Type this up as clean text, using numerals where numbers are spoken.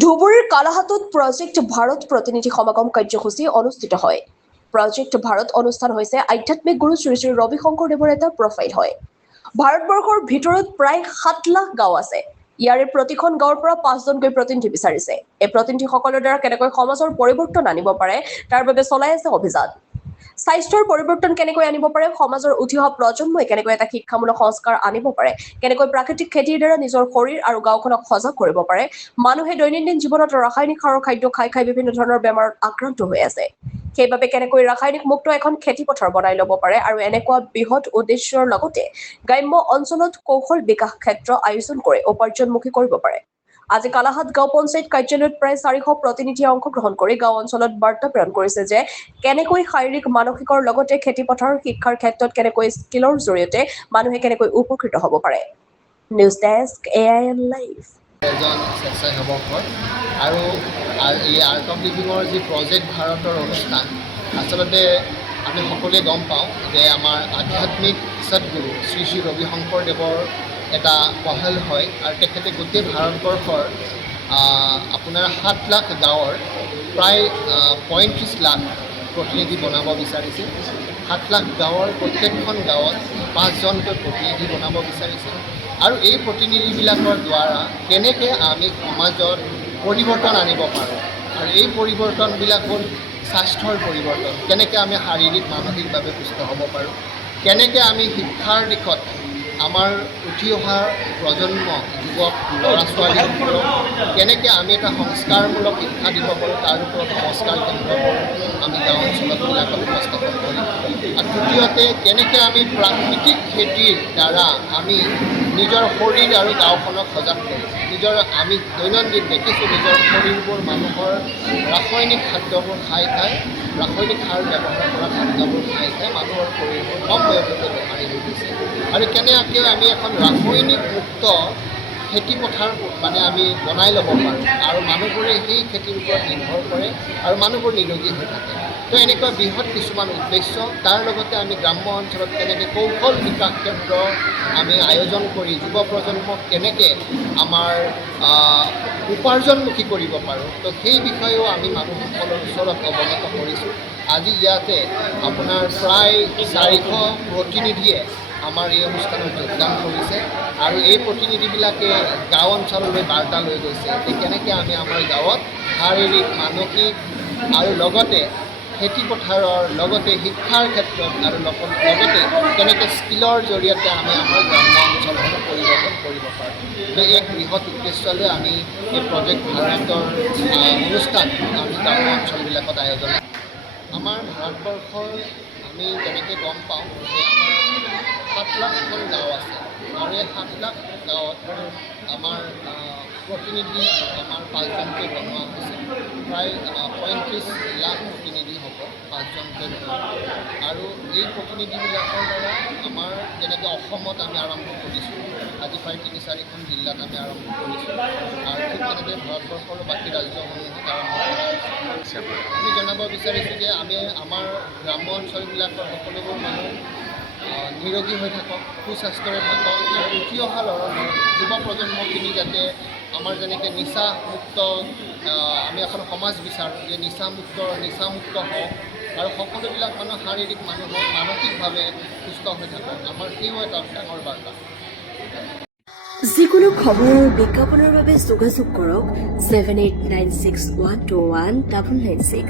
ধুবুৰীৰ কালাহাটত প্ৰজেক্ট ভাৰত প্ৰতিনিধি সমাগম কাৰ্যসূচী অনুষ্ঠিত হয়। প্ৰজেক্ট ভাৰত অনুষ্ঠান হৈছে আধ্যাত্মিক গুৰু শ্ৰী শ্ৰী ৰবি শংকৰদেৱৰ এটা প্ৰফাইল হয়। ভাৰতবৰ্ষৰ ভিতৰত প্ৰায় 7 লাখ গাঁও আছে। ইয়াৰে প্ৰতিখন গাঁৱৰ পৰা 5জনকৈ প্ৰতিনিধি বিচাৰিছে। এই প্ৰতিনিধিসকলৰ দ্বাৰা কেনেকৈ সমাজৰ পৰিৱৰ্তন আনিব পাৰে তাৰ বাবে চলাই আছে অভিযান। স্বাস্থ্যৰ পৰিৱৰ্তন কেনেকৈ আনিব পাৰে, সমাজৰ উঠি অহা প্ৰজন্মই কেনেকৈ এটা শিক্ষামূলক সংস্কাৰ আনিব পাৰে, কেনেকৈ প্ৰাকৃতিক খেতিৰ দ্বাৰা নিজৰ শৰীৰ আৰু গাঁওখনক সজাগ কৰিব পাৰে। মানুহে দৈনন্দিন জীৱনত ৰাসায়নিক সাৰৰ খাদ্য খাই খাই বিভিন্ন ধৰণৰ বেমাৰত আক্ৰান্ত হৈ আছে। সেইবাবে কেনেকৈ ৰাসায়নিক মুক্ত এখন খেতি পথাৰ বনাই ল'ব পাৰে আৰু এনেকুৱা বৃহৎ উদ্দেশ্যৰ লগতে গ্ৰাম্য অঞ্চলত কৌশল বিকাশ ক্ষেত্ৰ আয়োজন কৰি উপাৰ্জনমুখী কৰিব পাৰে। আজি কালাহাট গাঁও পঞ্চায়ত কাৰ্যালয়ত প্ৰায় 400 প্ৰতিনিধিয়ে অংশগ্ৰহণ কৰি গাঁও অঞ্চলত বাৰ্তা প্ৰেৰণ কৰিছে যে কেনেকৈ শাৰীৰিক মানসিকৰ লগতে খেতি পথাৰৰ শিক্ষাৰ ক্ষেত্ৰত কেনেকৈ স্কিলৰ জৰিয়তে মানুহে কেনেকৈ উপকৃত হ'ব পাৰে। News desk AIN live. এজন স্বেচ্ছাসেৱক হয় আৰু এই আৰ্ট অফ লিভিঙৰ যি প্ৰজেক্ট ভাৰতৰ অনুষ্ঠান, আচলতে আমি সকলোৱে গম পাওঁ যে আমাৰ আধ্যাত্মিক সদগুৰু শ্ৰী শ্ৰী ৰবি শংকৰদেৱৰ এটা পহল হয় আৰু তেখেতে গোটেই ভাৰতবৰ্ষৰ আপোনাৰ 7 লাখ গাঁৱৰ প্ৰায় 35 লাখ প্ৰতিনিধি বনাব বিচাৰিছিল। 7 লাখ গাঁৱৰ প্ৰত্যেকখন গাঁৱত 5জনকৈ প্ৰতিনিধি বনাব বিচাৰিছিল আৰু এই প্ৰতিনিধিবিলাকৰ দ্বাৰা কেনেকৈ আমি সমাজত পৰিৱৰ্তন আনিব পাৰোঁ আৰু এই পৰিৱৰ্তনবিলাক হ'ল স্বাস্থ্যৰ পৰিৱৰ্তন, কেনেকৈ আমি শাৰীৰিক মানসিকভাৱে সুস্থ হ'ব পাৰোঁ, কেনেকৈ আমি শিক্ষাৰ দিশত আমাৰ উঠি অহা প্ৰজন্ম যুৱক ল'ৰা ছোৱালীসকলক কেনেকৈ আমি এটা সংস্কাৰমূলক শিক্ষা দিব পাৰোঁ তাৰ ওপৰত সংস্কাৰ কেন্দ্ৰবোৰ আমি গাঁও অঞ্চলবিলাকত উপস্থাপন কৰিম। আৰু দ্বিতীয়তে কেনেকৈ আমি প্ৰাকৃতিক খেতিৰ দ্বাৰা আমি নিজৰ শৰীৰ আৰু গাঁওখনক সজাগ কৰোঁ। আমি দৈনন্দিন দেখিছোঁ নিজৰ শৰীৰবোৰ মানুহৰ ৰাসায়নিক খাদ্যবোৰ খাই খাই, ৰাসায়নিক সাৰ ব্যৱহাৰ কৰা খাদ্যবোৰ খাই খাই মানুহৰ শৰীৰবোৰ কম বয়সতে বেমাৰী হৈ গৈছে। আৰু কেনেকৈ আমি এখন ৰাসায়নিক মুক্ত খেতি পথাৰ মানে আমি বনাই ল'ব পাৰোঁ আৰু মানুহবোৰে সেই খেতিৰ ওপৰত নিৰ্ভৰ কৰে আৰু মানুহবোৰ নিৰোগী হৈ থাকে। তো এনেকুৱা বৃহৎ কিছুমান উদ্দেশ্য, তাৰ লগতে আমি গ্ৰাম্য অঞ্চলত কেনেকৈ কৌশল বিকাশ কেন্দ্ৰ আমি আয়োজন কৰি যুৱ প্ৰজন্মক কেনেকৈ আমাৰ উপাৰ্জনমুখী কৰিব পাৰোঁ, তো সেই বিষয়েও আমি মানুহসকলৰ ওচৰত অৱগত কৰিছোঁ। আজি ইয়াতে আপোনাৰ প্ৰায় 400 প্ৰতিনিধিয়ে আমাৰ এই অনুষ্ঠানত যোগদান কৰিছে আৰু এই প্ৰতিনিধিবিলাকে গাঁও অঞ্চললৈ বাৰ্তা লৈ গৈছে যে কেনেকৈ আমি আমাৰ গাঁৱত শাৰীৰিক মানসিক আৰু লগতে খেতি পথাৰৰ লগতে শিক্ষাৰ ক্ষেত্ৰত আৰু লগতে কেনেকৈ স্কিলৰ জৰিয়তে আমি আমাৰ গ্ৰাম্য অঞ্চলসমূহ পৰিৱৰ্তন কৰিব পাৰোঁ। তো এক বৃহৎ উদ্দেশ্য লৈ আমি এই প্ৰজেক্ট ভাৰতৰ অনুষ্ঠান আমি গ্ৰাম্য অঞ্চলবিলাকত আয়োজন কৰোঁ। আমাৰ ভাৰতবৰ্ষৰ আমি যেনেকৈ গম পাওঁ যে আমাৰ 7 লাখখন গাঁও আছে আৰু এই 7 লাখ গাঁৱত আমাৰ প্ৰতিনিধি আমাৰ 5জনকৈ বনোৱা হৈছে। প্ৰায় 35 লাখ প্ৰতিনিধি হ'ব 5জনকৈ আৰু এই প্ৰতিনিধিবিলাকৰ দ্বাৰা আমাৰ যেনেকৈ অসমত আমি আৰম্ভ কৰিছোঁ, আজি প্ৰায় 3-4খন জিলাত আমি আৰম্ভ কৰিছোঁ আৰু ঠিক তেনেকৈ ভাৰতবৰ্ষৰ বাকী ৰাজ্যসমূহত আৰম্ভ কৰিছোঁ। আমি জনাব বিচাৰিছোঁ যে আমি আমাৰ গ্ৰাম্য অঞ্চলবিলাকৰ সকলোবোৰ মানুহ নিৰোগী হৈ থাকক, সুস্বাস্থ্যৰে থাকক আৰু উঠি অহা যুৱ প্ৰজন্মখিনি যাতে আমাৰ যেনেকৈ নিচামুক্ত আমি এখন সমাজ বিচাৰোঁ যে নিচামুক্ত হওক আৰু সকলোবিলাক মানুহ শাৰীৰিক মানসিকভাৱে সুস্থ হৈ থাকক, আমাৰ সেইও এটা ডাঙৰ বাৰ্তা। যিকোনো খবৰ আৰু বিজ্ঞাপনৰ বাবে যোগাযোগ কৰক 7896121996।